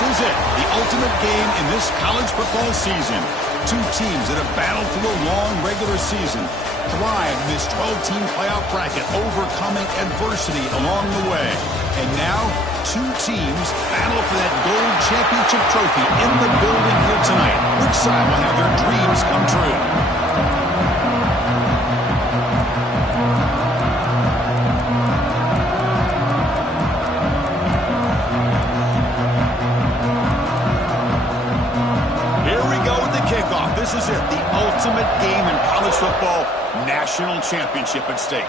This is it, the ultimate game in this college football season. Two teams that have battled through a long regular season, thrived in this 12-team playoff bracket, overcoming adversity along the way. And now, two teams battle for that gold championship trophy in the building here tonight. Which side will have their dreams come true? This is it, the ultimate game in college football, national championship at stake.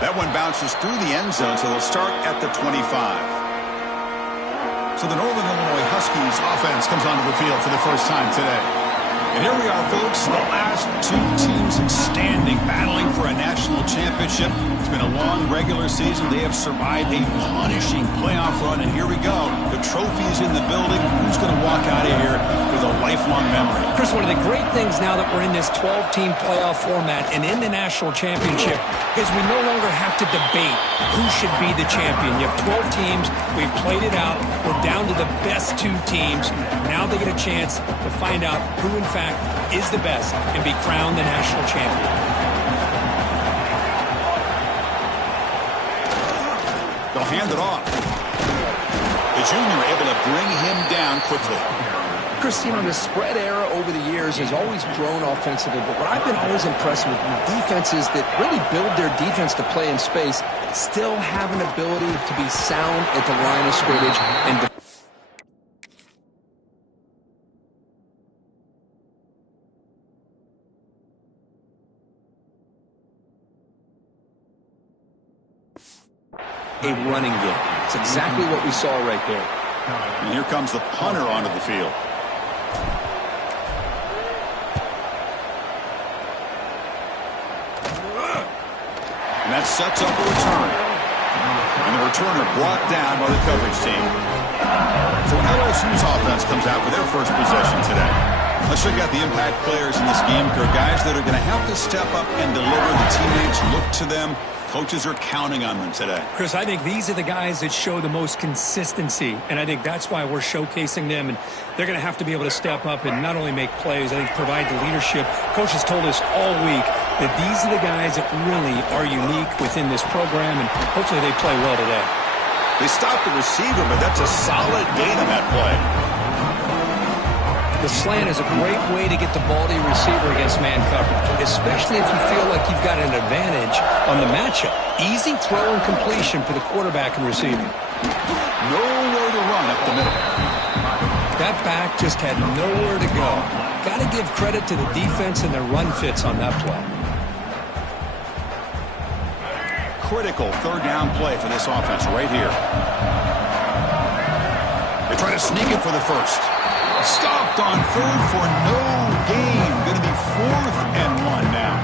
That one bounces through the end zone, so they'll start at the 25. So the Northern Illinois Huskies offense comes onto the field for the first time today. And here we are, folks, the last two teams standing, battling for a national championship. It's been a long regular season. They have survived a punishing playoff run, and here we go. The trophy is in the building. Who's going to walk out of here with a lifelong memory? Chris, one of the great things now that we're in this 12-team playoff format and in the national championship is we no longer have to debate who should be the champion. You have 12 teams. We've played it out. We're down to the best two teams. Now they get a chance to find out who, in fact, is the best and be crowned the national champion. They'll hand it off. The junior able to bring him down quickly. Chris, you know, the spread era over the years has always grown offensively, but what I've been always impressed with defenses that really build their defense to play in space still have an ability to be sound at the line of scrimmage and a running game. It's exactly what we saw right there. And here comes the punter onto the field. And that sets up a return. And the returner brought down by the coverage team. So LSU's offense comes out for their first possession today. Let's check out the impact players in this game. There are guys that are going to have to step up and deliver. The teammates look to them. Coaches are counting on them today. Chris, I think these are the guys that show the most consistency, and I think that's why we're showcasing them, and they're going to have to be able to step up and not only make plays, I think provide the leadership. Coach has told us all week that these are the guys that really are unique within this program, and hopefully they play well today. They stopped the receiver, but that's a solid gain on that play. The slant is a great way to get the ball to your receiver against man coverage, especially if you feel like you've got an advantage on the matchup. Easy throw and completion for the quarterback and receiver. Nowhere to run up the middle. That back just had nowhere to go. Got to give credit to the defense and their run fits on that play. Critical third down play for this offense right here. They try to sneak it for the first. Stopped on third for no gain. Going to be 4th and 1 now.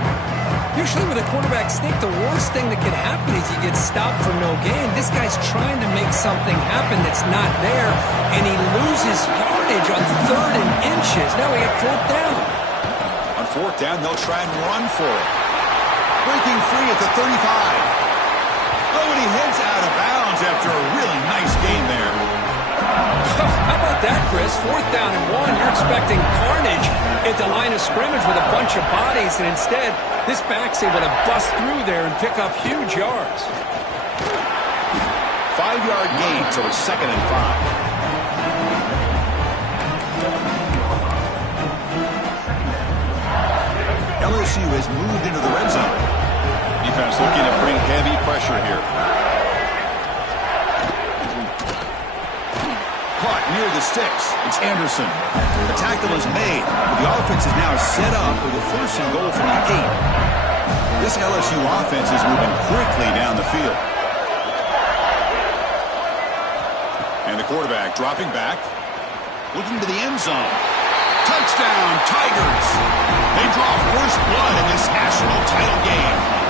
Usually with a quarterback sneak, the worst thing that can happen is he gets stopped for no gain. This guy's trying to make something happen that's not there, and he loses yardage on 3rd and inches. Now we have 4th down. On 4th down, they'll try and run for it. Breaking free at the 35. Oh, and he heads out of bounds after a really nice gain there. How about that, Chris? 4th down and 1. You're expecting carnage at the line of scrimmage with a bunch of bodies, and instead, this back's able to bust through there and pick up huge yards. 5-yard gain, so it's 2nd and 5. LSU has moved into the red zone. Defense looking to bring heavy pressure here. Caught near the sticks. It's Anderson. The tackle is made. The offense is now set up with a 1st and goal from the 8. This LSU offense is moving quickly down the field. And the quarterback dropping back, looking to the end zone. Touchdown, Tigers! They draw first blood in this national title game.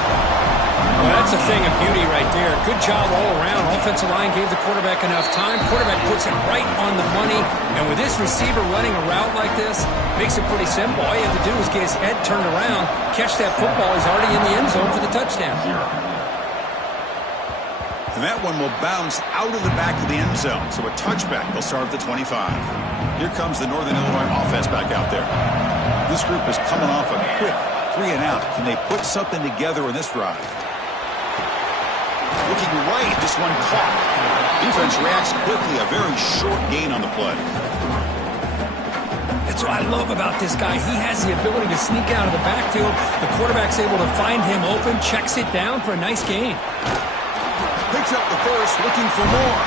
Well, that's a thing of beauty right there. Good job all around. Offensive line gave the quarterback enough time. Quarterback puts it right on the money. And with this receiver running a route like this, makes it pretty simple. All you have to do is get his head turned around, catch that football. He's already in the end zone for the touchdown. And that one will bounce out of the back of the end zone. So a touchback. They'll start at the 25. Here comes the Northern Illinois offense back out there. This group is coming off a quick 3 and out. Can they put something together in this drive? Looking right, this one caught. Defense reacts quickly. A very short gain on the play. That's what I love about this guy. He has the ability to sneak out of the backfield. The quarterback's able to find him open, checks it down for a nice gain. Picks up the first, looking for more.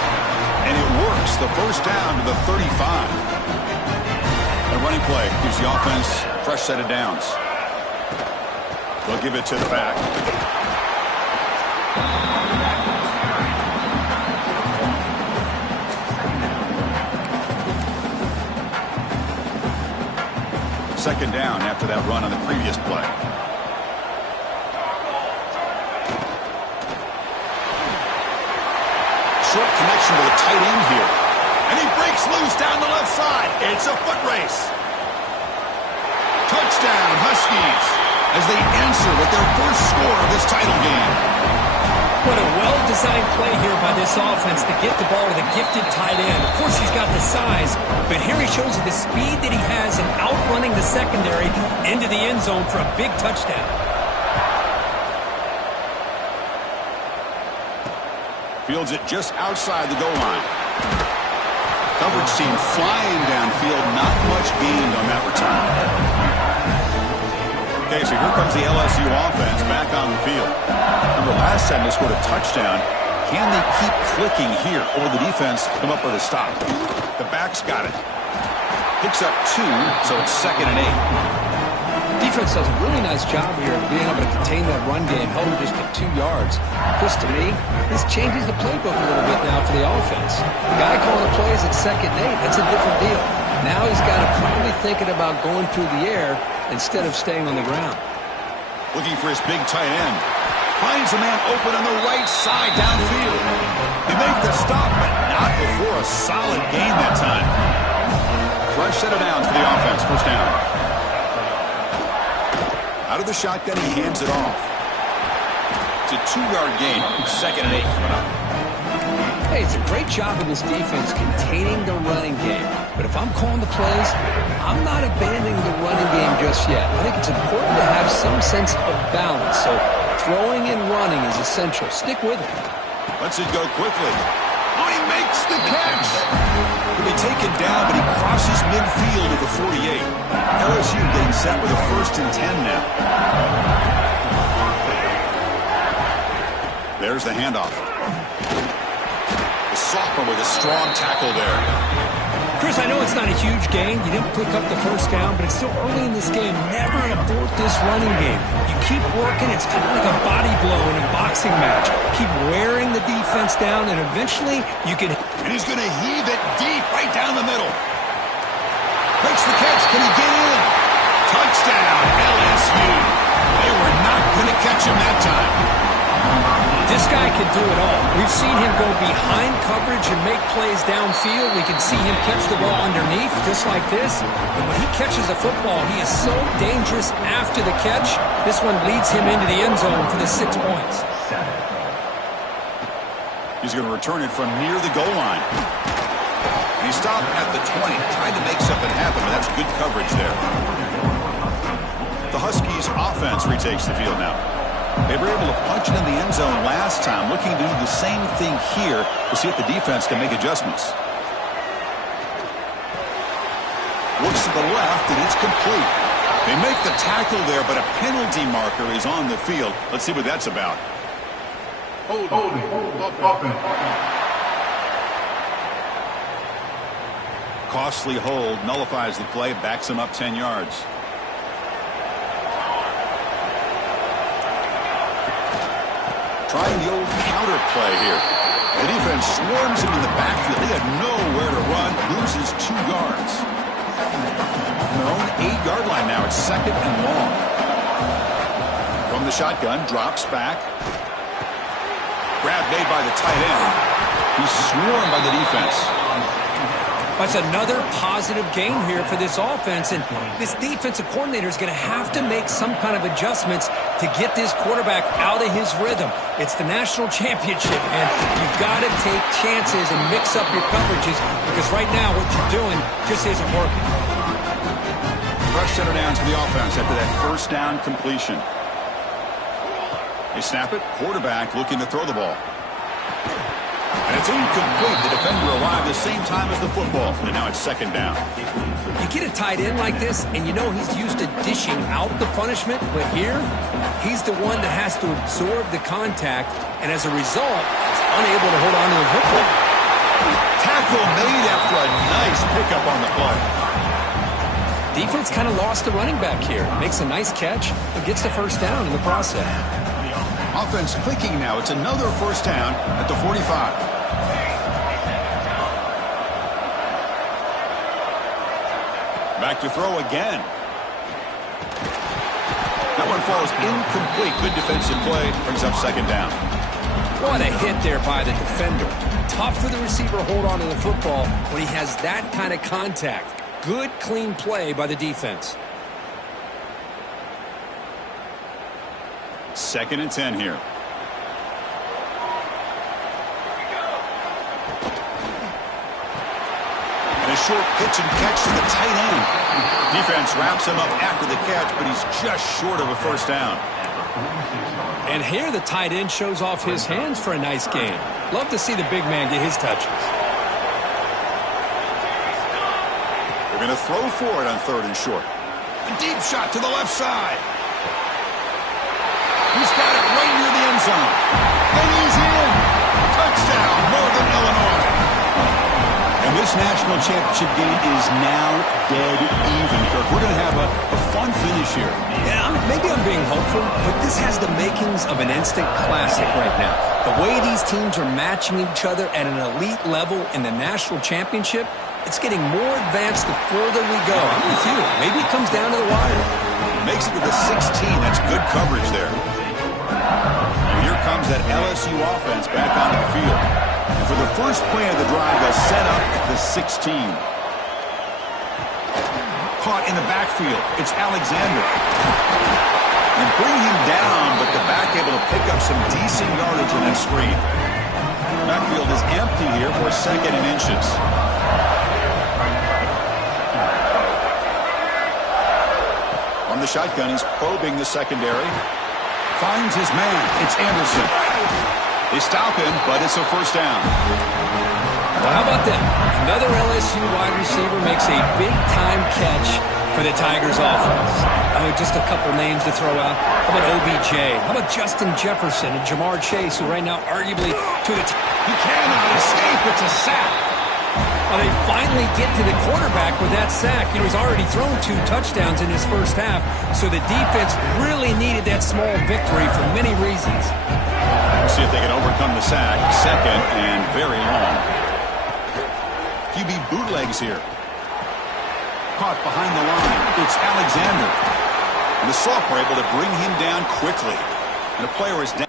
And it works. The first down to the 35. A running play gives the offense a fresh set of downs. They'll give it to the back. Second down after that run on the previous play. Short connection to the tight end here. And he breaks loose down the left side. It's a foot race. Touchdown, Huskies, as they answer with their first score of this title game. What a well-designed play here by this offense to get the ball to the gifted tight end. Of course, he's got the size, but here he shows you the speed that he has in outrunning the secondary into the end zone for a big touchdown. Fields it just outside the goal line. Coverage team flying downfield. Not much gained on that return. Okay, so here comes the LSU offense back on the field. Remember, last time they scored a touchdown. Can they keep clicking here, or will the defense come up with a stop? The back's got it. Picks up 2, so it's 2nd and 8. Defense does a really nice job here of being able to contain that run game, held him just to 2 yards. Chris, to me, this changes the playbook a little bit now for the offense. The guy calling the plays at 2nd and 8, that's a different deal. Now he's got to probably thinking about going through the air instead of staying on the ground. Looking for his big tight end. Finds a man open on the right side downfield. They make the stop, but not before a solid gain that time. Fresh set of downs for the offense. First down. Out of the shotgun, he hands it off. It's a 2-yard gain. 2nd and 8 coming up. Hey, it's a great job of this defense containing the running game. But if I'm calling the plays, I'm not abandoning the running game just yet. I think it's important to have some sense of balance. So throwing and running is essential. Stick with it. Lets it go quickly. Oh, he makes the catch. He'll be taken down, but he crosses midfield at the 48. LSU getting set with a 1st and 10 now. There's the handoff. The sophomore with a strong tackle there. Chris, I know it's not a huge gain. You didn't pick up the first down, but it's still early in this game. Never abort this running game. You keep working. It's kind of like a body blow in a boxing match. Keep wearing the defense down, and eventually you can... And he's going to heave it deep right down the middle. Makes the catch. Can he get in? Touchdown, LSU. They were not going to catch him that time. This guy can do it all. We've seen him go behind coverage and make plays downfield. We can see him catch the ball underneath, just like this. And when he catches a football, he is so dangerous after the catch. This one leads him into the end zone for the 6 points. He's going to return it from near the goal line. And he stopped at the 20, tried to make something happen, but that's good coverage there. The Huskies offense retakes the field now. They were able to punch it in the end zone last time, looking to do the same thing here to see if the defense can make adjustments. Looks to the left, and it's complete. They make the tackle there, but a penalty marker is on the field. Let's see what that's about. Hold. Costly hold, nullifies the play, backs him up 10 yards. Trying the old counter play here. The defense swarms him in the backfield. They have nowhere to run, loses 2 yards. On their own 8-yard line now. It's 2nd and long. From the shotgun, drops back. Grab made by the tight end. He's swarmed by the defense. That's another positive gain here for this offense, and this defensive coordinator is going to have to make some kind of adjustments to get this quarterback out of his rhythm. It's the national championship, and you've got to take chances and mix up your coverages because right now what you're doing just isn't working. Fresh center downs for the offense after that first down completion. They snap it. Quarterback looking to throw the ball. And it's incomplete. The defender arrived the same time as the football. And now it's second down. You get a tight end like this, and you know he's used to dishing out the punishment. But here, he's the one that has to absorb the contact. And as a result, he's unable to hold on to the football. Tackle made after a nice pickup on the play. Defense kind of lost the running back here. Makes a nice catch, but gets the first down in the process. Offense clicking now. It's another first down at the 45. Back to throw again. That one falls incomplete. Good defensive play. Brings up second down. What a hit there by the defender. Tough for the receiver to hold on to the football when he has that kind of contact. Good, clean play by the defense. Second and 10 here. And a short pitch and catch to the tight end. Defense wraps him up after the catch, but he's just short of a first down. And here the tight end shows off his hands for a nice gain. Love to see the big man get his touches. They're going to throw for it on third and short. A deep shot to the left side. He's got it right near the end zone. And he's in. Touchdown, Northern Illinois. And this national championship game is now dead even, Kirk. We're going to have a fun finish here. Yeah, maybe I'm being hopeful, but this has the makings of an instant classic right now. The way these teams are matching each other at an elite level in the national championship, it's getting more advanced the further we go. I'm with you. Maybe it comes down to the wire. Makes it to the 16. That's good coverage there. And here comes that LSU offense back onto the field. And for the first play of the drive, they'll set up at the 16. Caught in the backfield. It's Alexander. And bring him down, but the back able to pick up some decent yardage in that screen. Backfield is empty here for second and inches. On the shotgun, he's probing the secondary. Finds his man. It's Anderson. They stop him, but it's a first down. Well, how about that? Another LSU wide receiver makes a big-time catch for the Tigers offense. Just a couple names to throw out. How about OBJ? How about Justin Jefferson and Jamar Chase, who right now arguably to the He cannot escape. It's a sack. Well, they finally get to the quarterback with that sack. You know, he's already thrown 2 touchdowns in his first half, so the defense really needed that small victory for many reasons. We'll see if they can overcome the sack. Second and very long. QB bootlegs here. Caught behind the line. It's Alexander. And the sophomore able to bring him down quickly. And a player is down.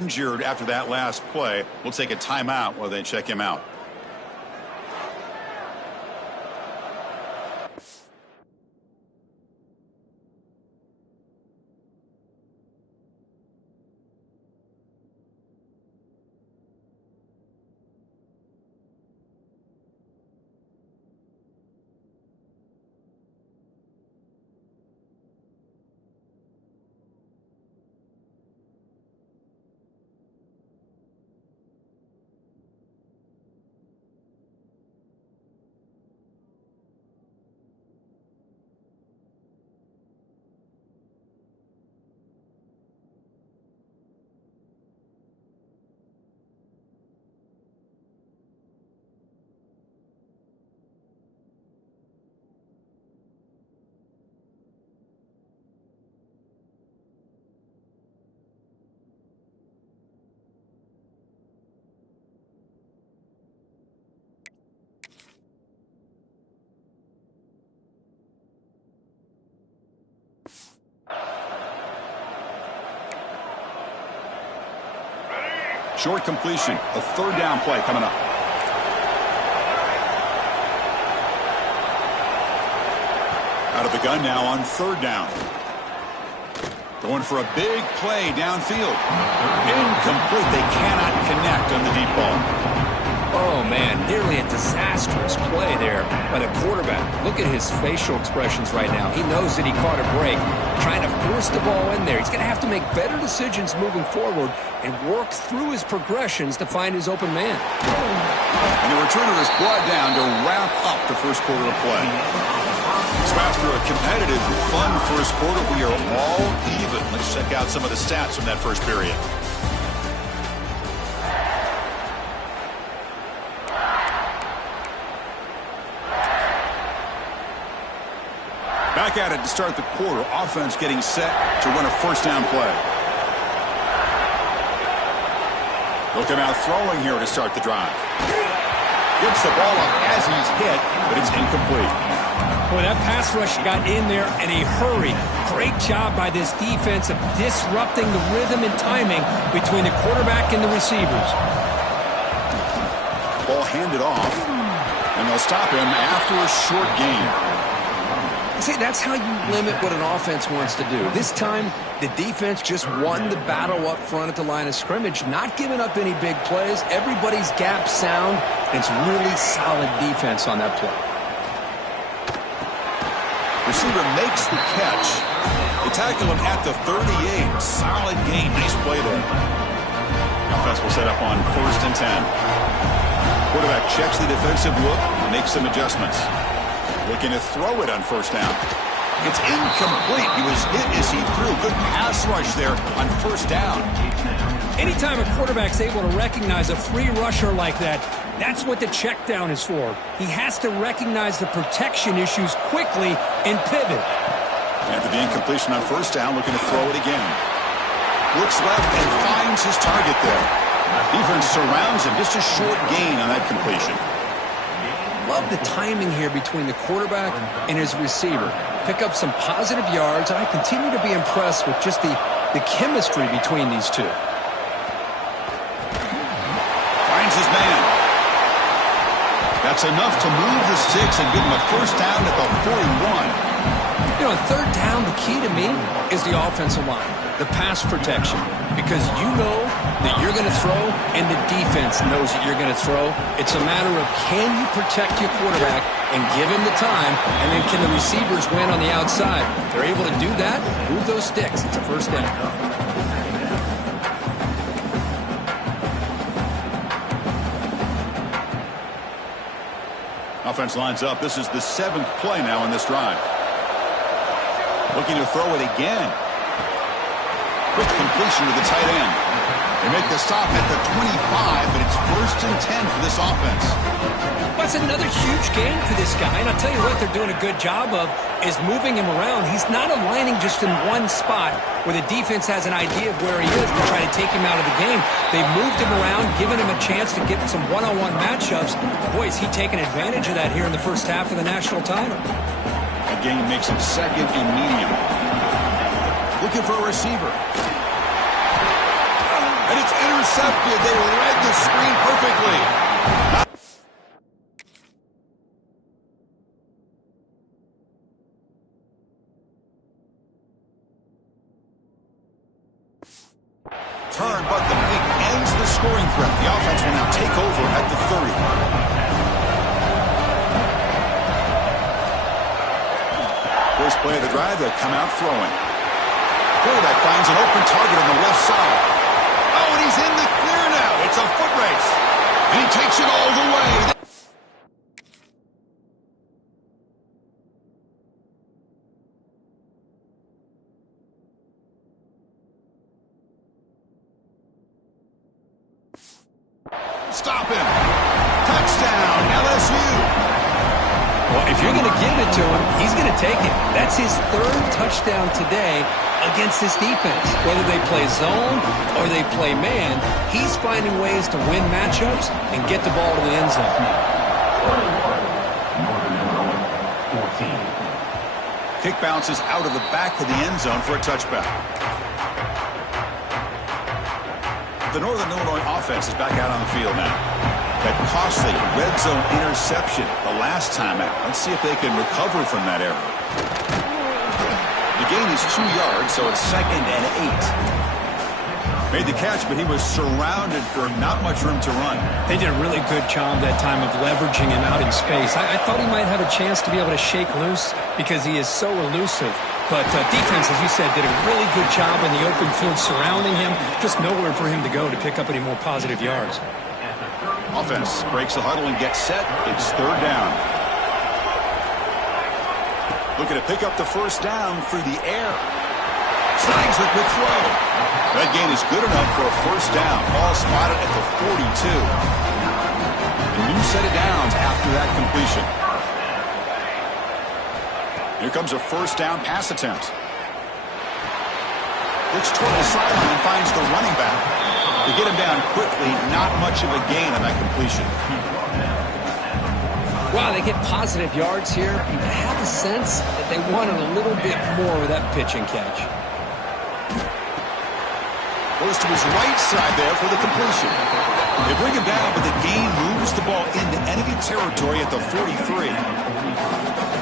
Injured after that last play. We'll take a timeout while they check him out. Short completion, a third down play coming up. Out of the gun now on third down. Going for a big play downfield. Incomplete. They cannot connect on the deep ball. Oh, man, nearly a disastrous play there by the quarterback. Look at his facial expressions right now. He knows that he caught a break, trying to force the ball in there. He's going to have to make better decisions moving forward and work through his progressions to find his open man. And the returner is brought down to wrap up the first quarter of play. So after a competitive, fun first quarter, we are all even. Let's check out some of the stats from that first period. Back at it to start the quarter. Offense getting set to run a first down play. They'll come out throwing here to start the drive. Gets the ball up as he's hit, but it's incomplete. Boy, that pass rush got in there in a hurry. Great job by this defense of disrupting the rhythm and timing between the quarterback and the receivers. Ball handed off, and they'll stop him after a short gain. See, that's how you limit what an offense wants to do. This time, the defense just won the battle up front at the line of scrimmage, not giving up any big plays. Everybody's gap sound, and it's really solid defense on that play. Receiver makes the catch. They tackle him at the 38. Solid gain. Nice play there. Offense will set up on 1st and 10. Quarterback checks the defensive look, makes some adjustments. Looking to throw it on first down. It's incomplete. He was hit as he threw. Good pass rush there on first down. Anytime a quarterback's able to recognize a free rusher like that, that's what the check down is for. He has to recognize the protection issues quickly and pivot. After the incompletion on first down, looking to throw it again. Looks left and finds his target there. Defense surrounds him. Just a short gain on that completion. Love the timing here between the quarterback and his receiver. Pick up some positive yards, and I continue to be impressed with just the chemistry between these two. Finds his man. That's enough to move the sticks and give him a first down at the 41. You know, on third down, the key to me is the offensive line, the pass protection, because you know that you're going to throw and the defense knows that you're going to throw. It's a matter of can you protect your quarterback and give him the time, and then can the receivers win on the outside? If they're able to do that, move those sticks. It's a first down. Offense lines up. This is the 7th play now in this drive. Looking to throw it again. Quick completion to the tight end. They make the stop at the 25, but it's 1st and 10 for this offense. That's another huge gain for this guy, and I'll tell you what they're doing a good job of is moving him around. He's not aligning just in one spot where the defense has an idea of where he is to try to take him out of the game. They've moved him around, given him a chance to get some one-on-one matchups. Boy, is he taking advantage of that here in the first half of the national title. That gain makes him 2nd and medium. Looking for a receiver. And it's intercepted. They read the screen perfectly. Turn, but the pick ends the scoring threat. The offense will now take over at the 30. First play of the drive, they'll come out throwing. Quarterback finds an open target on the left side. Oh, and he's in the clear now. It's a foot race. And he takes it all the way. Stop him. Touchdown, LSU. Well, if you're going to give it to him, he's going to take it. That's his third touchdown today against this defense. Whether they play zone or they play man, he's finding ways to win matchups and get the ball to the end zone. 14. Kick bounces out of the back of the end zone for a touchback. The Northern Illinois offense is back out on the field now. That costly red zone interception the last time out. Let's see if they can recover from that error. The gain is 2 yards, so it's 2nd and 8. Made the catch, but he was surrounded for not much room to run. They did a really good job that time of leveraging him out in space. I thought he might have a chance to be able to shake loose because he is so elusive. But defense, as you said, did a really good job in the open field surrounding him. Just nowhere for him to go to pick up any more positive yards. Offense breaks the huddle and gets set. It's 3rd down. Looking to pick up the first down through the air. Slides the quick throw. That gain is good enough for a first down. Ball spotted at the 42. A new set of downs after that completion. Here comes a first down pass attempt. Looks toward the sideline and finds the running back. They get him down quickly. Not much of a gain on that completion. Wow, they get positive yards here. I have the sense that they wanted a little bit more with that pitch and catch. Goes to his right side there for the completion. They bring him down, but the gain moves the ball into enemy territory at the 43.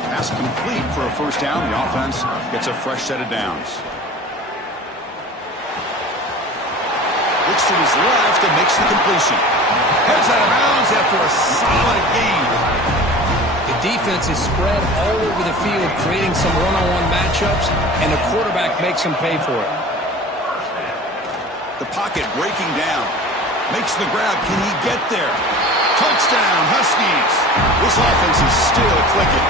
Pass complete for a first down. The offense gets a fresh set of downs. Looks to his left and makes the completion. Heads out of bounds after a solid gain. The defense is spread all over the field, creating some one-on-one matchups, and the quarterback makes them pay for it. The pocket breaking down. Makes the grab. Can he get there? Touchdown, Huskies. This offense is still clicking.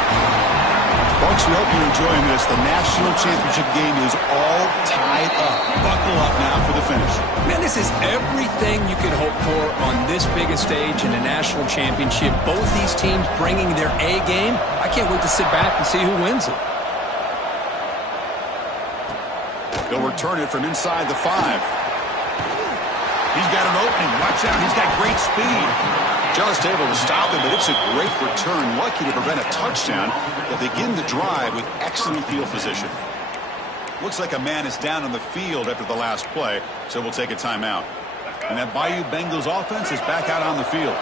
Folks, we hope you're enjoying this. The national championship game is all tied up. Buckle up now for the finish. Man, this is everything you could hope for on this biggest stage in the national championship. Both these teams bringing their A game. I can't wait to sit back and see who wins it. They'll return it from inside the 5. He's got an opening. Watch out. He's got great speed. Just able to stop him, but it's a great return. Lucky to prevent a touchdown. They begin the drive with excellent field position. Looks like a man is down on the field after the last play, so we'll take a timeout. And that Bayou Bengals offense is back out on the field.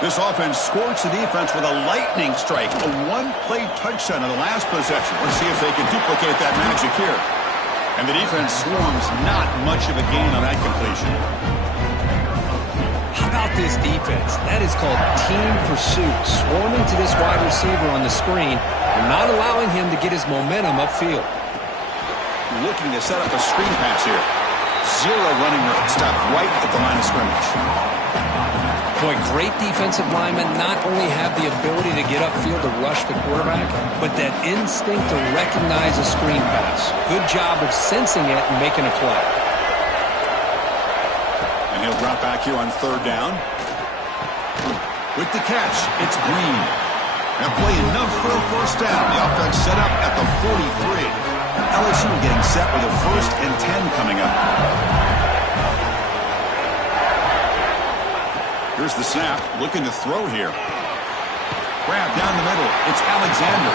This offense scorched the defense with a lightning strike, a one-play touchdown in the last possession. Let's see if they can duplicate that magic here. And the defense swarms not much of a gain on that completion. How about this defense? That is called team pursuit. Swarming to this wide receiver on the screen and not allowing him to get his momentum upfield. Looking to set up a screen pass here. Zero running room. Stop right at the line of scrimmage. Boy, great defensive linemen not only have the ability to get upfield to rush the quarterback, but that instinct to recognize a screen pass. Good job of sensing it and making a play. And he'll drop back here on 3rd down. With the catch, it's Green. Now play enough for a first down. The offense set up at the 43. LSU getting set with a 1st and 10 coming up. Here's the snap, looking to throw here. Grab down the middle. It's Alexander.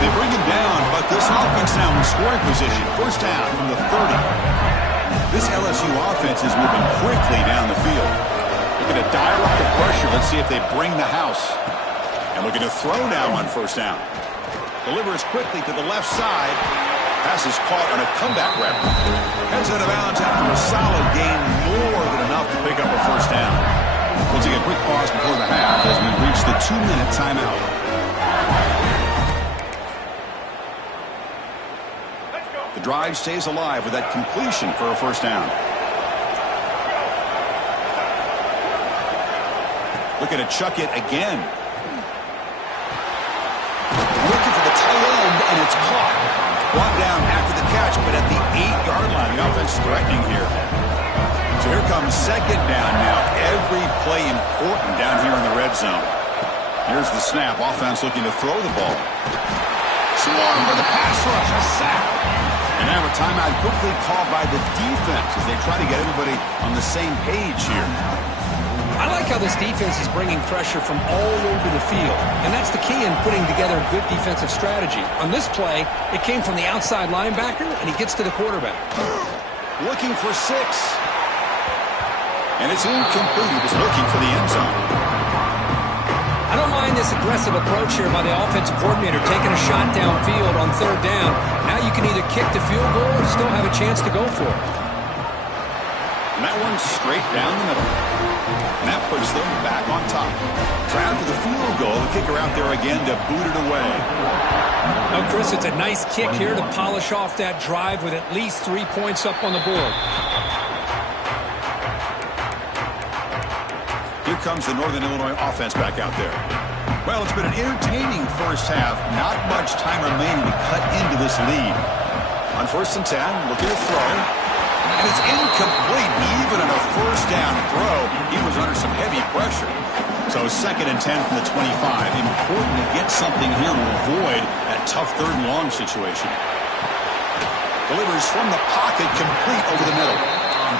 They bring him down, but this offense now in scoring position. First down from the 30. This LSU LSU offense is moving quickly down the field. Looking to dial up the pressure. Let's see if they bring the house. And looking to throw now on first down. Delivers quickly to the left side. Pass is caught on a comeback route. Heads out of bounds after a solid gain, more than enough to pick up a first down. We'll take a quick pause before the half as we reach the 2-minute timeout. The drive stays alive with that completion for a first down. Looking to chuck it again. Looking for the tight end, and it's caught. Brought down after the catch, but at the 8-yard line, the offense threatening here. So here comes second down now. Every play important down here in the red zone. Here's the snap. Offense looking to throw the ball. Swarm for the pass rush. A sack. And now a timeout quickly called by the defense as they try to get everybody on the same page here. I like how this defense is bringing pressure from all over the field, and that's the key in putting together a good defensive strategy. On this play, it came from the outside linebacker, and he gets to the quarterback. Looking for 6. And it's incomplete. He was looking for the end zone. I don't mind this aggressive approach here by the offensive coordinator, taking a shot downfield on third down. Now you can either kick the field goal or still have a chance to go for it. And that one's straight down the middle. And that puts them back on top. Try after the field goal, the kicker out there again to boot it away. Now, Chris, it's a nice kick here to polish off that drive with at least 3 points up on the board. Here comes the Northern Illinois offense back out there. Well, it's been an entertaining first half. Not much time remaining to cut into this lead. On 1st and 10, looking to throw. And it's incomplete. Even on a first down throw, he was under some heavy pressure. So 2nd and 10 from the 25. Important to get something here to avoid that tough 3rd and long situation. Delivers from the pocket, complete over the middle.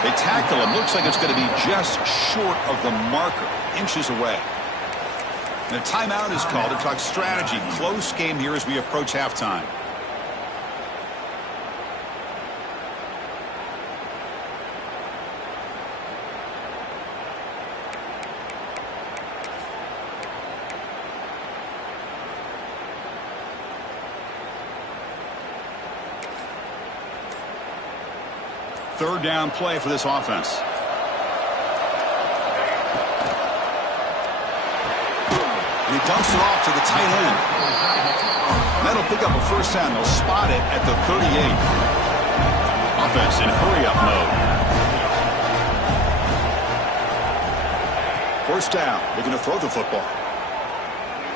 They tackle him. Looks like it's going to be just short of the marker. Inches away. And a timeout is called to talk strategy. Close game here as we approach halftime. Third down play for this offense. And he dumps it off to the tight end. That'll pick up a first down. They'll spot it at the 38. Offense in hurry-up mode. First down. Looking to throw the football.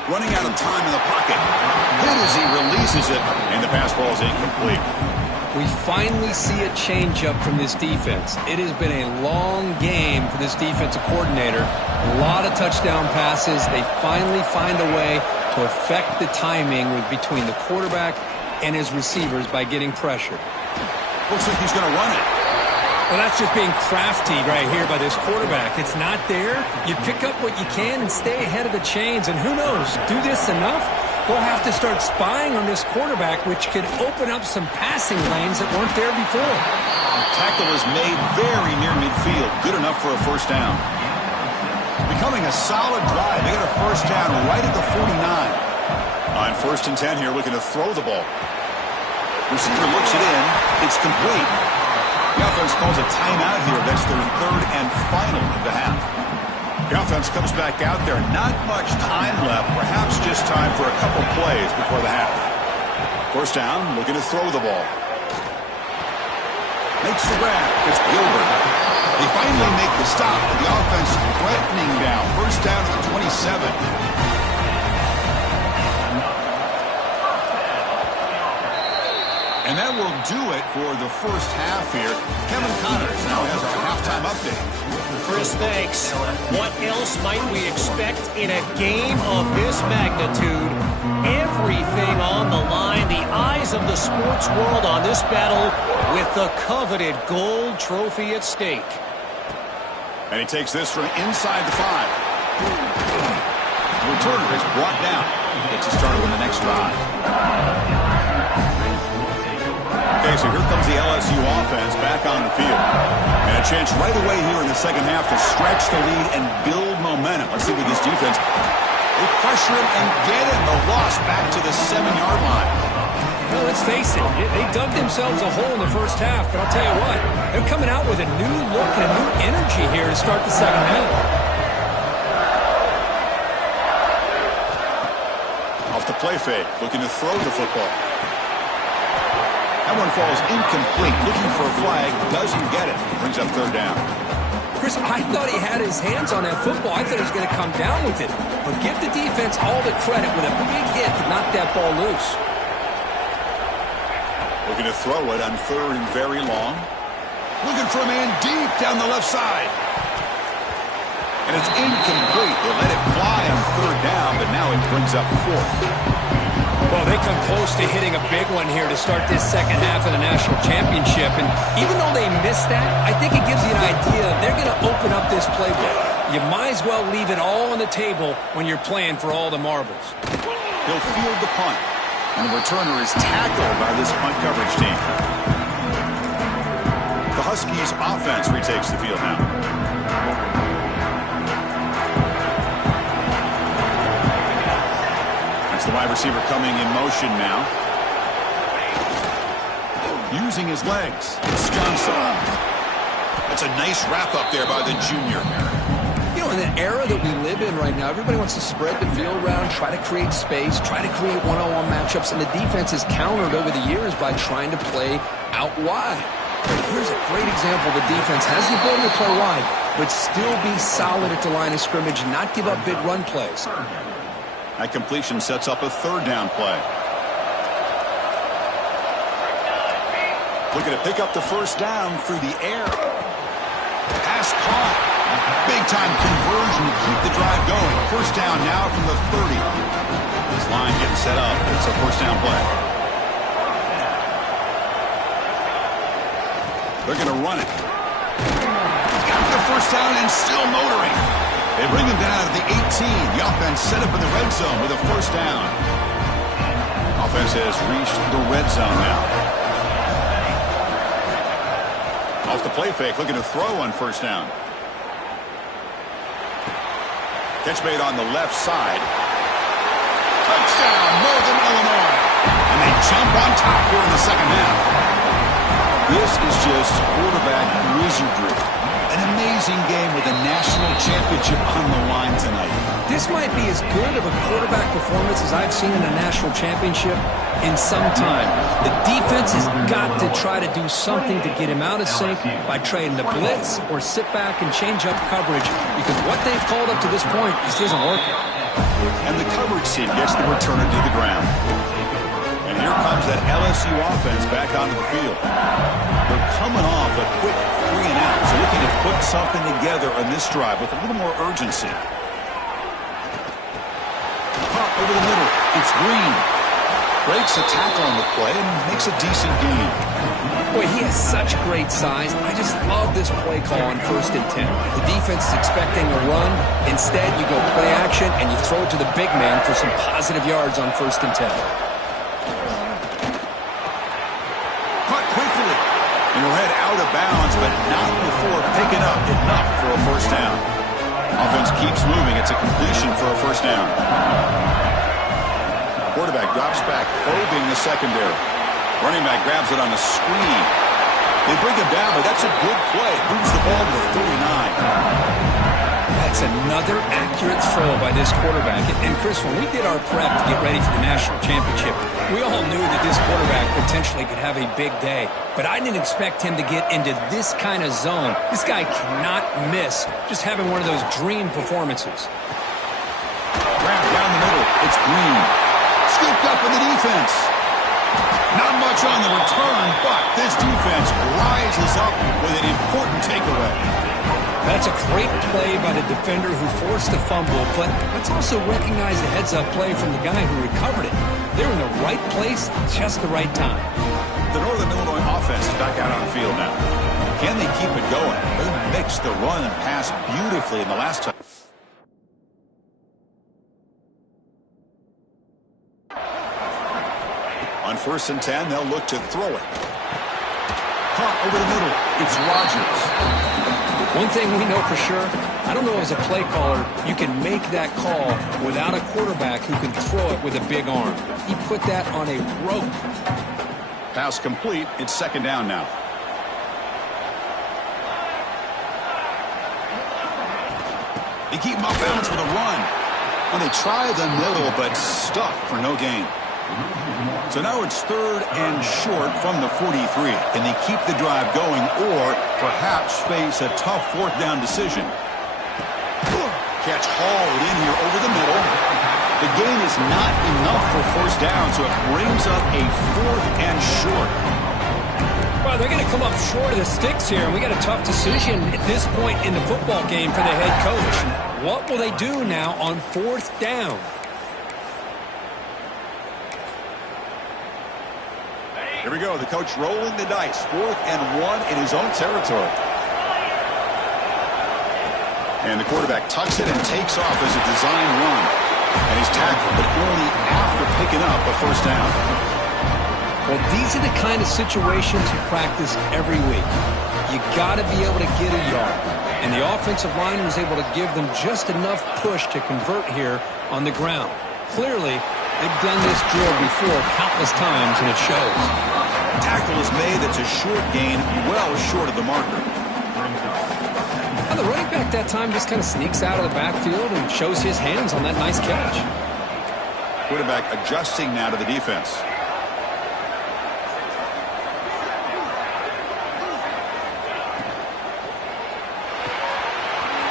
Running out of time in the pocket. Hit as he releases it, and the pass ball is incomplete. We finally see a change-up from this defense. It has been a long game for this defensive coordinator. A lot of touchdown passes. They finally find a way to affect the timing between the quarterback and his receivers by getting pressure. Looks like he's going to run it. Well, that's just being crafty right here by this quarterback. It's not there. You pick up what you can and stay ahead of the chains. And who knows, do this enough, we'll have to start spying on this quarterback, which could open up some passing lanes that weren't there before. The tackle is made very near midfield. Good enough for a first down. It's becoming a solid drive. They got a first down right at the 49. On 1st and 10 here, looking to throw the ball. Receiver looks it in. It's complete. The offense calls a timeout here. That's their 3rd and final of the half. The offense comes back out there. Not much time left. Perhaps just time for a couple plays before the half. First down, looking to throw the ball. Makes the grab. It's Gilbert. They finally make the stop. The offense threatening now. First down to the 27. And that will do it for the first half here. Kevin Connors now has our halftime update. Chris, thanks. What else might we expect in a game of this magnitude? Everything on the line. The eyes of the sports world on this battle with the coveted gold trophy at stake. And he takes this from inside the 5. The returner is brought down. Gets it started with the next drive. Okay, so here comes the LSU offense back on the field. And a Chance right away here in the second half to stretch the lead and build momentum. Let's see with this defense. They pressure him and get it. A loss back to the 7-yard line. Well, let's face it, they dug themselves a hole in the first half, but I'll tell you what, they're coming out with a new look and a new energy here to start the second half. Off the play fake, looking to throw the football. That one falls incomplete, looking for a flag, doesn't get it. Brings up third down. Chris, I thought he had his hands on that football. I thought he was going to come down with it. But give the defense all the credit with a big hit to knock that ball loose. Looking to throw it on third and very long. Looking for a man deep down the left side. And it's incomplete. They let it fly on third down, but now it brings up fourth. Well, they come close to hitting a big one here to start this second half of the national championship. And even though they missed that, I think it gives you an idea they're going to open up this playbook. You might as well leave it all on the table when you're playing for all the marbles. He'll field the punt. And the returner is tackled by this punt coverage team. The Huskies offense retakes the field now. That's the wide receiver coming in motion now. Using his legs. It's Johnson. That's a nice wrap up there by the junior. You know, in the era that we live in right now, everybody wants to spread the field around, try to create space, try to create one-on-one matchups, and the defense has countered over the years by trying to play out wide. Here's a great example. The defense has the ability to play wide, but still be solid at the line of scrimmage, not give up big run plays. That completion sets up a third down play. Looking to pick up the first down through the air. Pass caught. Big-time conversion to keep the drive going. First down now from the 30. This line getting set up. It's a first down play. They're going to run it. Got the first down and still motoring. They bring him down at the 18. The offense set up in the red zone with a first down. Offense has reached the red zone now. Off the play fake, looking to throw on first down. Catch made on the left side. Touchdown, Northern Illinois. And they jump on top here in the second half. This is just quarterback wizardry. An amazing game with a national championship on the line tonight. This might be as good of a quarterback performance as I've seen in a national championship in some time. The defense has got to try to do something to get him out of sync by trading the blitz or sit back and change up coverage, because what they've called up to this point just isn't working. And the coverage team gets the returner to the ground. And here comes that LSU offense back onto the field. They're coming off a quick 3 and out, so looking to put something together on this drive with a little more urgency. Pop over the middle. It's Green. Breaks a tackle on the play and makes a decent gain. Boy, he has such great size. I just love this play call on 1st and 10. The defense is expecting a run. Instead, you go play action and you throw it to the big man for some positive yards on 1st and 10. Caught quickly. And he'll head out of bounds, but not before picking up enough for a first down. Offense keeps moving. It's a completion for a first down. Quarterback drops back, probing the secondary. Running back grabs it on the screen. They bring him down, but that's a good play. Moves the ball to the 39. That's another accurate throw by this quarterback. And Chris, when we did our prep to get ready for the national championship, we all knew that this quarterback potentially could have a big day. But I didn't expect him to get into this kind of zone. This guy cannot miss just having one of those dream performances. Grab down the middle. It's Green. Scooped up in the defense. Not much on the return, but this defense rises up with an important takeaway. That's a great play by the defender who forced the fumble, but let's also recognize the heads-up play from the guy who recovered it. They're in the right place, just the right time. The Northern Illinois offense is back out on the field now. Can they keep it going? They mixed the run and pass beautifully in the last time. On 1st and 10, they'll look to throw it. caught over the middle. It's Rodgers. One thing we know for sure, I don't know as a play caller, you can make that call without a quarterback who can throw it with a big arm. He put that on a rope. Pass complete. It's second down now. They keep him off balance with a run. Well, they try the middle, but stuffed for no gain. So now it's third and short from the 43. Can they keep the drive going or perhaps face a tough fourth down decision? Catch hauled in here over the middle. The gain is not enough for first down, so it brings up a fourth and short. Well, they're going to come up short of the sticks here, and we got a tough decision at this point in the football game for the head coach. What will they do now on fourth down? Here we go. The coach rolling the dice. 4th and 1 in his own territory. And the quarterback tucks it and takes off as a design run. And he's tackled, but only after picking up a first down. Well, these are the kind of situations you practice every week. You got to be able to get a yard. And the offensive line was able to give them just enough push to convert here on the ground. Clearly, they've done this drill before countless times, and it shows. Tackle is made. That's a short gain, well short of the marker. And the running back that time just kind of sneaks out of the backfield and shows his hands on that nice catch. Quarterback adjusting now to the defense.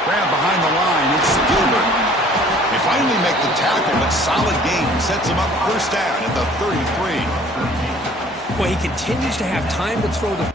Grab behind the line. It's Gilbert. They finally make the tackle, but solid gain sets him up first down at the 33. Well, he continues to have time to throw the...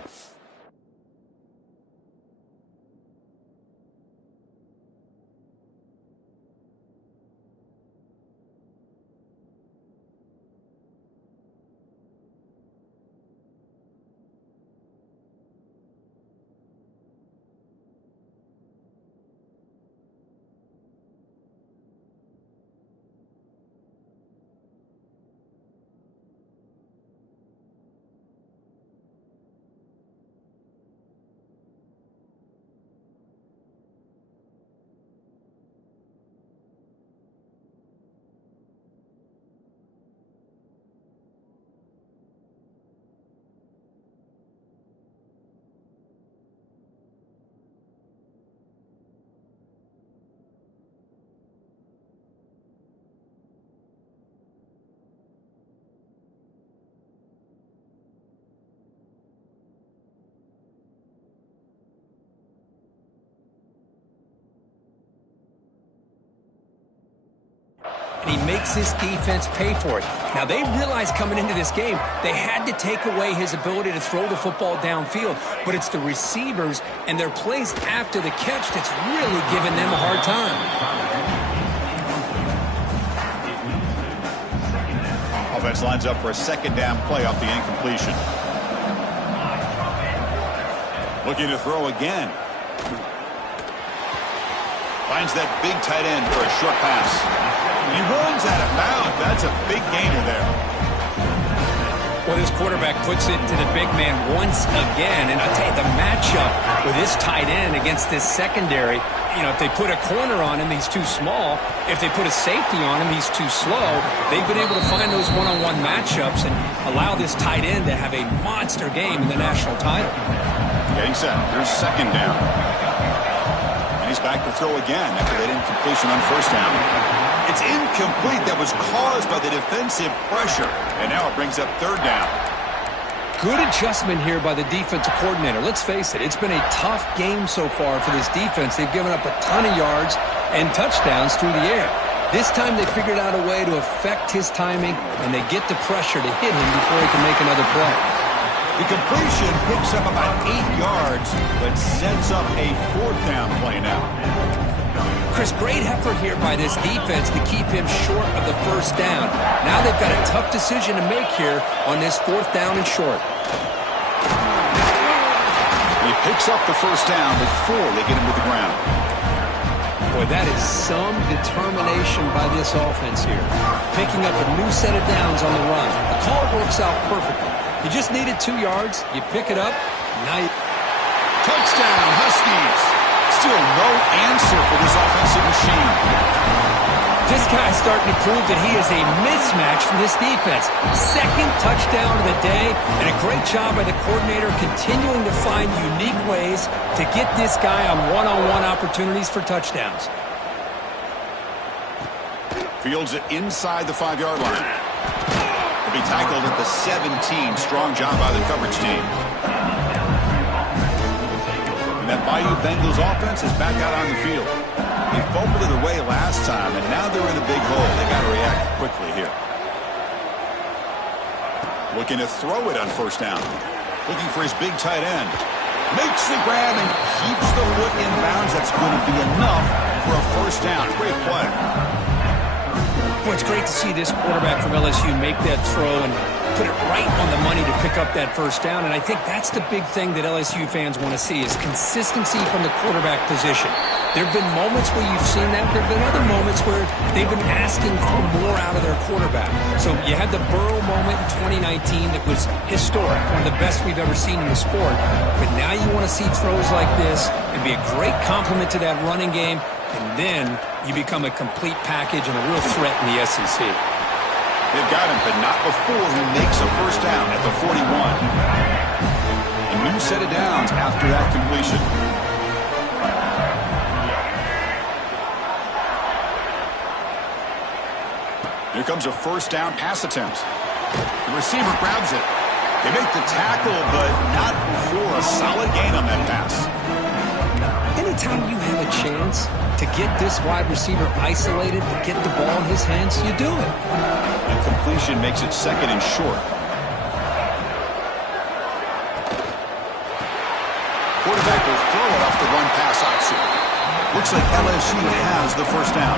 And he makes his defense pay for it. Now, they realized coming into this game, they had to take away his ability to throw the football downfield. But it's the receivers and their plays after the catch that's really giving them a hard time. Offense lines up for a second down play off the incompletion. Looking to throw again. Finds that big tight end for a short pass. He runs out of bounds. That's a big gainer there. Well, this quarterback puts it to the big man once again. And I'll tell you, the matchup with this tight end against this secondary, you know, if they put a corner on him, he's too small. If they put a safety on him, he's too slow. They've been able to find those one-on-one matchups and allow this tight end to have a monster game in the national title. Getting set. Here's second down. And he's back to throw again after that incompletion on first down. It's incomplete. That was caused by the defensive pressure. And now it brings up third down. Good adjustment here by the defensive coordinator. Let's face it, it's been a tough game so far for this defense. They've given up a ton of yards and touchdowns through the air. This time they figured out a way to affect his timing, and they get the pressure to hit him before he can make another play. The completion picks up about 8 yards, but sets up a fourth down play now. Chris, great effort here by this defense to keep him short of the first down. Now they've got a tough decision to make here on this fourth down and short. He picks up the first down before they get him to the ground. Boy, that is some determination by this offense here. Picking up a new set of downs on the run. The call works out perfectly. You just needed 2 yards. You pick it up. Nice. Touchdown, Huskies. Still no answer for this offensive machine. This guy's starting to prove that he is a mismatch for this defense. Second touchdown of the day, and a great job by the coordinator continuing to find unique ways to get this guy on one-on-one opportunities for touchdowns. Fields it inside the 5-yard line. He'll be tackled at the 17. Strong job by the coverage team. And that Bayou Bengals offense is back out on the field. They fumbled it away last time, and now they're in a big hole. They got to react quickly here. Looking to throw it on first down. Looking for his big tight end. Makes the grab and keeps the foot in bounds. That's going to be enough for a first down. Great play. Well, it's great to see this quarterback from LSU make that throw and put it right on the money to pick up that first down. And I think that's the big thing that LSU fans want to see is consistency from the quarterback position. There have been moments where you've seen that. There have been other moments where they've been asking for more out of their quarterback. So you had the Burrow moment in 2019 that was historic, one of the best we've ever seen in the sport. But now you want to see throws like this and be a great complement to that running game. And then you become a complete package and a real threat in the SEC. They've got him, but not before he makes a first down at the 41. A new set of downs after that completion. Here comes a first down pass attempt. The receiver grabs it. They make the tackle, but not before a solid gain on that pass. Anytime you have a chance to get this wide receiver isolated, to get the ball in his hands, you do it. And completion makes it second and short. Quarterback will throw it off the run pass option. Looks like LSU has the first down.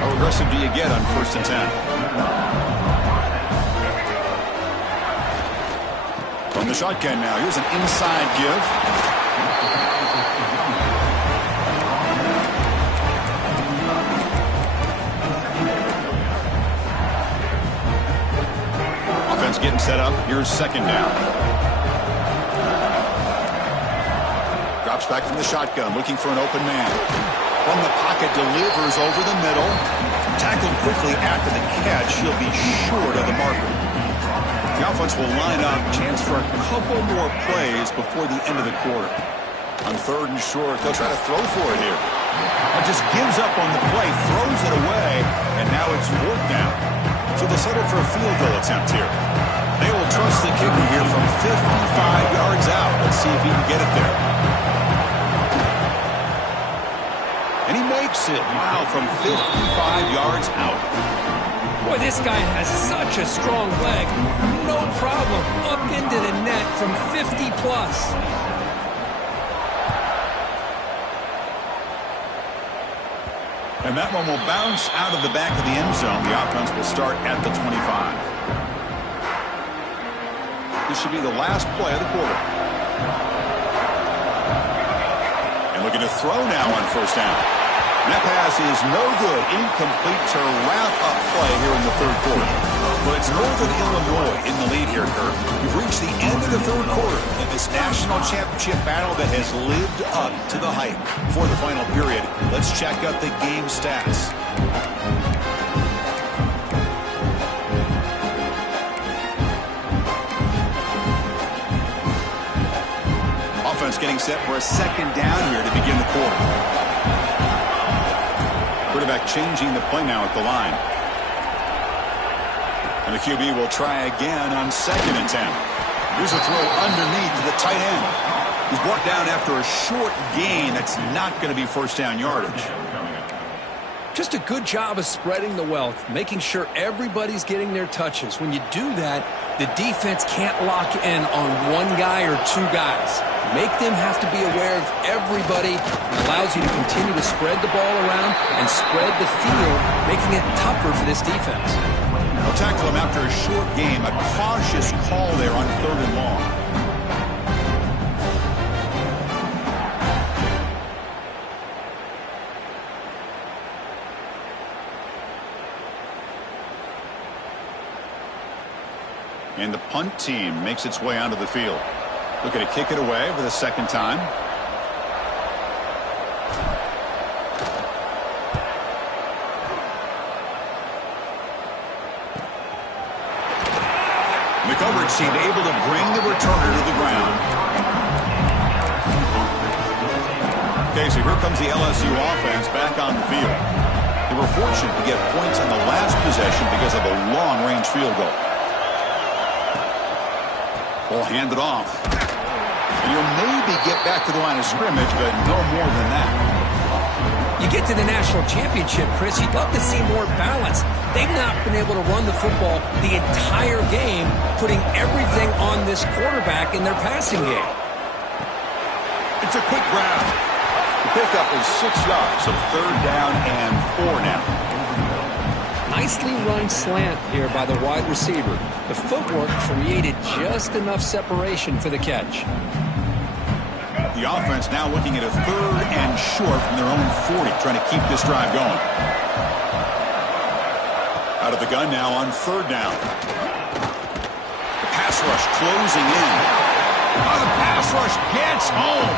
How aggressive do you get on 1st and 10? From the shotgun now, here's an inside give. Offense getting set up. Here's second down. Drops back from the shotgun, looking for an open man. From the pocket, delivers over the middle. Tackled quickly after the catch. He'll be short of the marker. The offense will line up. Chance for a couple more plays before the end of the quarter. On 3rd and short, they'll try to throw for it here. Just gives up on the play, throws it away, and now it's 4th down. So they'll settle for a field goal attempt here. They will trust the kicker here from 55 yards out. Let's see if he can get it there. And he makes it. Wow, from 55 yards out. Boy, this guy has such a strong leg. No problem. Up into the net from 50 plus. And that one will bounce out of the back of the end zone. The offense will start at the 25. This should be the last play of the quarter. And looking to throw now on first down. And that pass is no good. Incomplete to wrap up play here in the 3rd quarter. But it's Northern Illinois in the lead here, Kurt. We've reached the end of the 3rd quarter in this national championship battle that has lived up to the hype. For the final period, let's check out the game stats. Offense getting set for a second down here to begin the quarter. Quarterback changing the play now at the line. And the QB will try again on 2nd and 10. Here's a throw underneath to the tight end. He's brought down after a short gain. That's not going to be first down yardage. Just a good job of spreading the wealth, making sure everybody's getting their touches. When you do that, the defense can't lock in on one guy or two guys. Make them have to be aware of everybody. It allows you to continue to spread the ball around and spread the field, making it tougher for this defense. They'll tackle him after a short game. A cautious call there on 3rd and long. And the punt team makes its way onto the field. Looking to kick it away for the second time. The coverage team able to bring the returner to the ground. Okay, so here comes the LSU offense back on the field. They were fortunate to get points on the last possession because of a long-range field goal. Ball handed off. And you'll maybe get back to the line of scrimmage, but no more than that. You get to the national championship, Chris, you'd love to see more balance. They've not been able to run the football the entire game, putting everything on this quarterback in their passing game. It's a quick grab. The pickup is 6 yards, so 3rd down and 4 now. Nicely run slant here by the wide receiver. The footwork created just enough separation for the catch. The offense now looking at a 3rd and short from their own 40, trying to keep this drive going. Out of the gun now on 3rd down. The pass rush closing in. Oh, the pass rush gets home.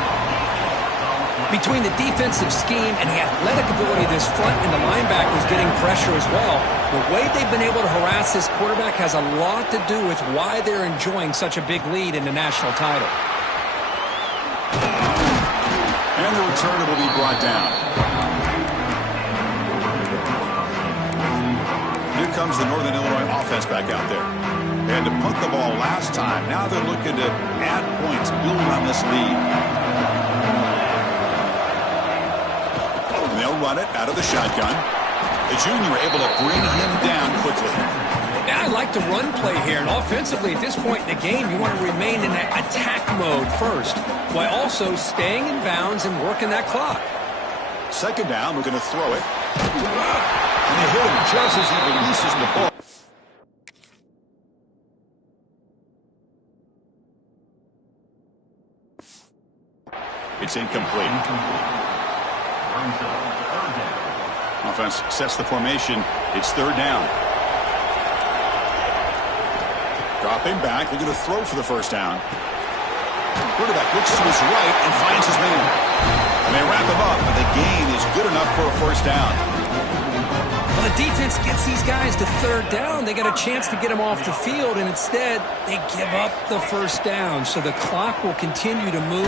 Between the defensive scheme and the athletic ability of this front and the linebackers getting pressure as well, the way they've been able to harass this quarterback has a lot to do with why they're enjoying such a big lead in the national title. And the returner will be brought down. Here comes the Northern Illinois offense back out there. They had to punt the ball last time. Now they're looking to add points, build on this lead. And they'll run it out of the shotgun. The junior able to bring him down quickly. Now I like the run play here, and offensively at this point in the game, you want to remain in that attack mode first, while also staying in bounds and working that clock. 2nd down, we're going to throw it. And they hit him just as he releases the ball. It's incomplete. Offense sets the formation. It's 3rd down. Dropping back, looking to throw for the 1st down. Quarterback looks to his right and finds his man. And they wrap him up, but the gain is good enough for a 1st down. Well, the defense gets these guys to 3rd down. They got a chance to get them off the field, and instead they give up the 1st down. So the clock will continue to move,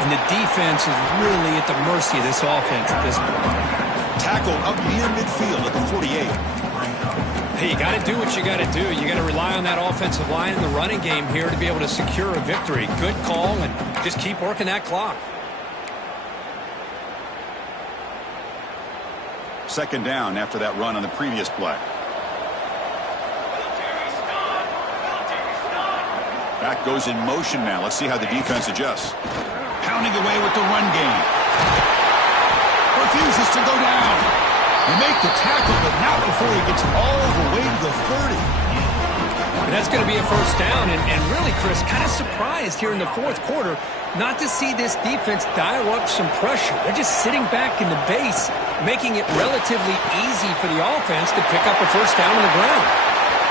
and the defense is really at the mercy of this offense at this point. Tackle up near midfield at the 48. Hey, you got to do what you got to do. You got to rely on that offensive line in the running game here to be able to secure a victory. Good call, and just keep working that clock. 2nd down after that run on the previous play. Back goes in motion now. Let's see how the defense adjusts. Pounding away with the run game. Refuses to go down. They make the tackle, but not before he gets all the way to the 30. And that's going to be a 1st down. And really, Chris, kind of surprised here in the 4th quarter not to see this defense dial up some pressure. They're just sitting back in the base, making it relatively easy for the offense to pick up a 1st down on the ground.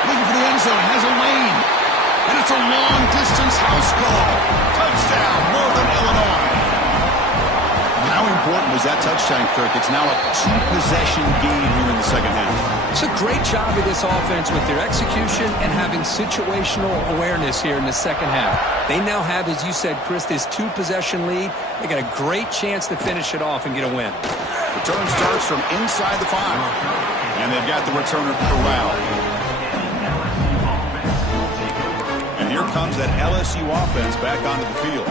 Looking for the end zone, has a lane. And it's a long-distance house call. Touchdown, Northern Illinois. How important was that touchdown, Kirk? It's now a 2-possession game here in the 2nd half. It's a great job of this offense with their execution and having situational awareness here in the 2nd half. They now have, as you said, Chris, this 2-possession lead. They got a great chance to finish it off and get a win. Return starts from inside the 5. And they've got the returner corralled. And here comes that LSU offense back onto the field.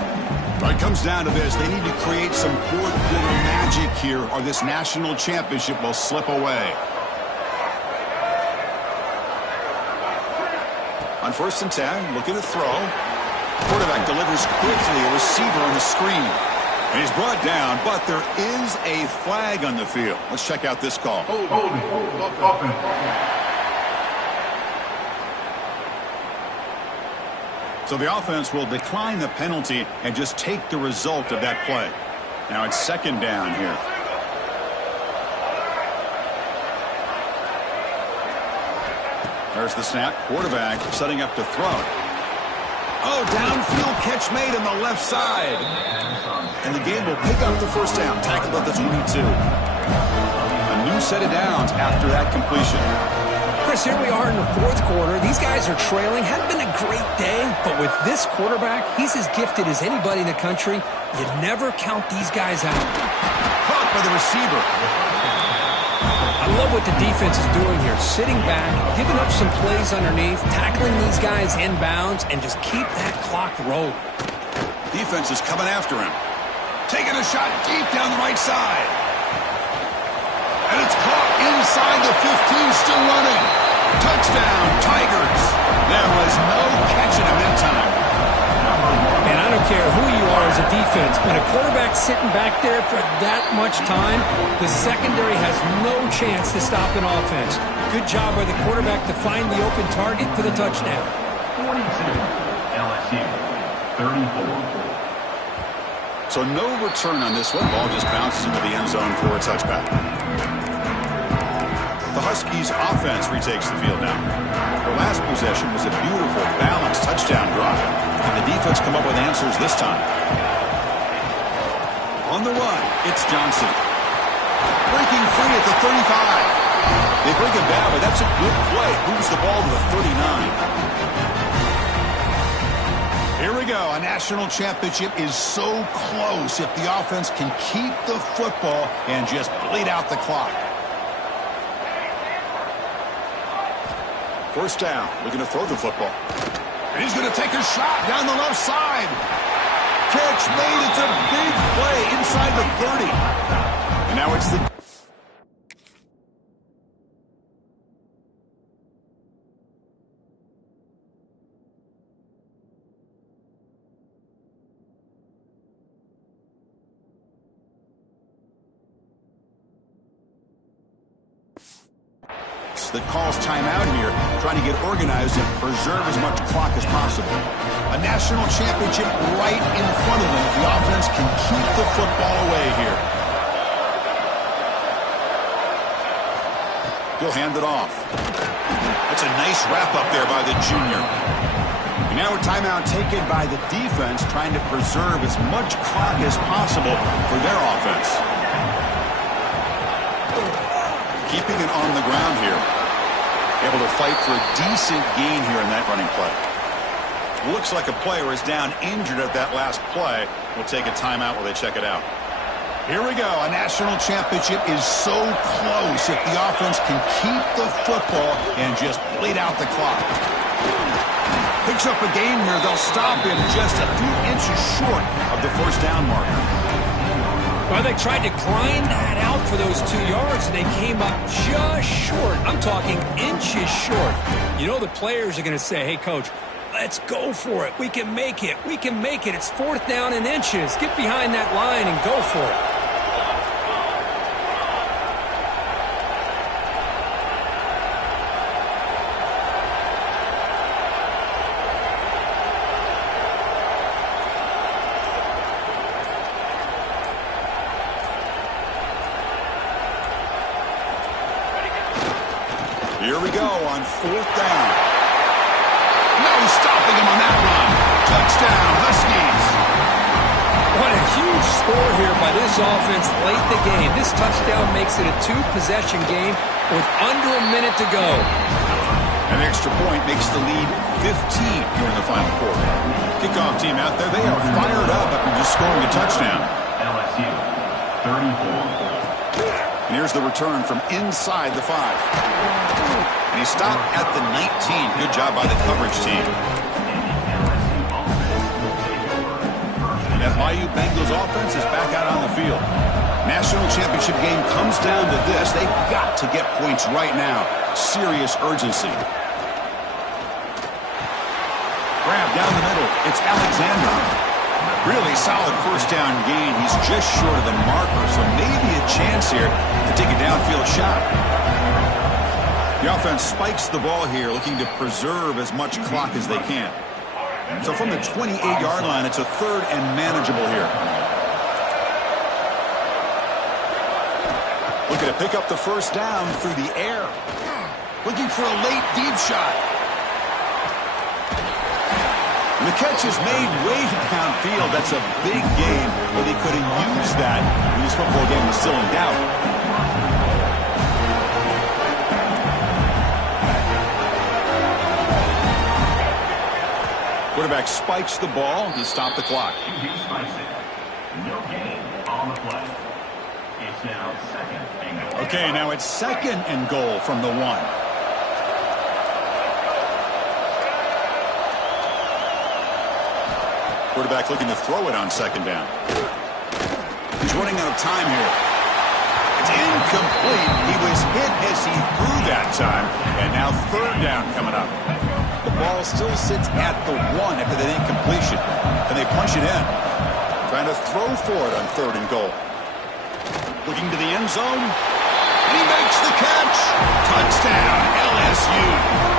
Well, it comes down to this. They need to create some fourth quarter magic here, or this national championship will slip away. On 1st and 10, looking to throw. Quarterback delivers quickly, a receiver on the screen. And he's brought down, but there is a flag on the field. Let's check out this call. So the offense will decline the penalty and just take the result of that play. Now it's 2nd down here. There's the snap. Quarterback setting up to throw. Oh, downfield catch made on the left side. And the game will pick up the first down. Tackled at the 22. A new set of downs after that completion. Chris, here we are in the fourth quarter. These guys are trailing. Hadn't been a great day, but with this quarterback, he's as gifted as anybody in the country. You never count these guys out. Caught by the receiver. I love what the defense is doing here. Sitting back, giving up some plays underneath, tackling these guys inbounds, and just keep that clock rolling. Defense is coming after him. Taking a shot deep down the right side. And it's caught inside the 15, still running. Touchdown, Tigers. There was no catching him in time. And I don't care who you are as a defense. When a quarterback's sitting back there for that much time, the secondary has no chance to stop an offense. Good job by the quarterback to find the open target for the touchdown. 42, LSU, 34. So no return on this one. Ball just bounces into the end zone for a touchback. The Huskies offense retakes the field now. Their last possession was a beautiful, balanced touchdown drive. And the defense come up with answers this time. On the run, it's Johnson. Breaking free at the 35. They break it down, but that's a good play. Moves the ball to the 39. Here we go. A national championship is so close if the offense can keep the football and just bleed out the clock. First down. Looking to throw the football. And he's going to take a shot down the left side. Catch made. It's a big play inside the 30. And now it's the... that calls timeout here, trying to get organized and preserve as much clock as possible. A national championship right in front of them if the offense can keep the football away here. He'll hand it off. That's a nice wrap up there by the junior. And now a timeout taken by the defense, trying to preserve as much clock as possible for their offense. Keeping it on the ground here. Able to fight for a decent gain here in that running play. Looks like a player is down injured at that last play. We'll take a timeout while they check it out. Here we go. A national championship is so close if the offense can keep the football and just bleed out the clock. Picks up a gain here. They'll stop him just a few inches short of the first down marker. Well, they tried to grind that out for those 2 yards, and they came up just short. I'm talking inches short. You know the players are going to say, hey, Coach, let's go for it. We can make it. We can make it. It's fourth down in inches. Get behind that line and go for it. Here we go on fourth down. No stopping him on that run. Touchdown, Huskies. What a huge score here by this offense late in the game. This touchdown makes it a two-possession game with under a minute to go. An extra point makes the lead 15 here in the final quarter. Kickoff team out there, they are fired up after just scoring a touchdown. LSU, 34. And here's the return from inside the 5. And he stopped at the 19. Good job by the coverage team. That Bayou Bengals offense is back out on the field. National championship game comes down to this. They've got to get points right now. Serious urgency. Grab down the middle. It's Alexander. Really solid first down gain. He's just short of the marker, so maybe a chance here to take a downfield shot. The offense spikes the ball here, looking to preserve as much clock as they can. So from the 28-yard line, it's a third and manageable here. Looking to pick up the first down through the air. looking for a late deep shot. And the catch is made way downfield. That's a big game, but he could have used that when this football game was still in doubt. Quarterback spikes the ball to stop the clock. He spikes it. No gain on the play. It's now second and goal. Okay, now it's second and goal from the 1. Quarterback looking to throw it on second down. He's running out of time here. It's incomplete. He was hit as he threw that time. And now third down coming up. The ball still sits at the 1 after that incompletion. And they punch it in. Trying to throw for it on third and goal. Looking to the end zone. And he makes the catch. Touchdown, LSU.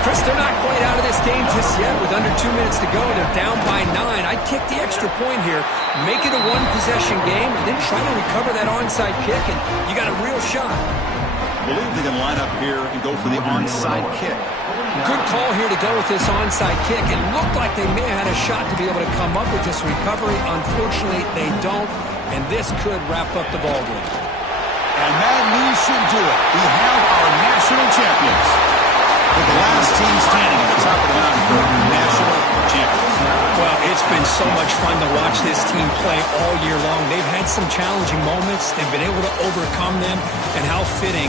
Chris, they're not quite out of this game just yet. With under 2 minutes to go, they're down by 9. I'd kick the extra point here, make it a one-possession game, and then try to recover that onside kick, and you got a real shot. I believe they can line up here and go for the onside kick. Good call here to go with this onside kick. It looked like they may have had a shot to be able to come up with this recovery. Unfortunately, they don't, and this could wrap up the ballgame. And that knee should do it. We have our national champions. With the last team standing at the top of the mountain for national champions. Well, it's been so much fun to watch this team play all year long. They've had some challenging moments. They've been able to overcome them, and how fitting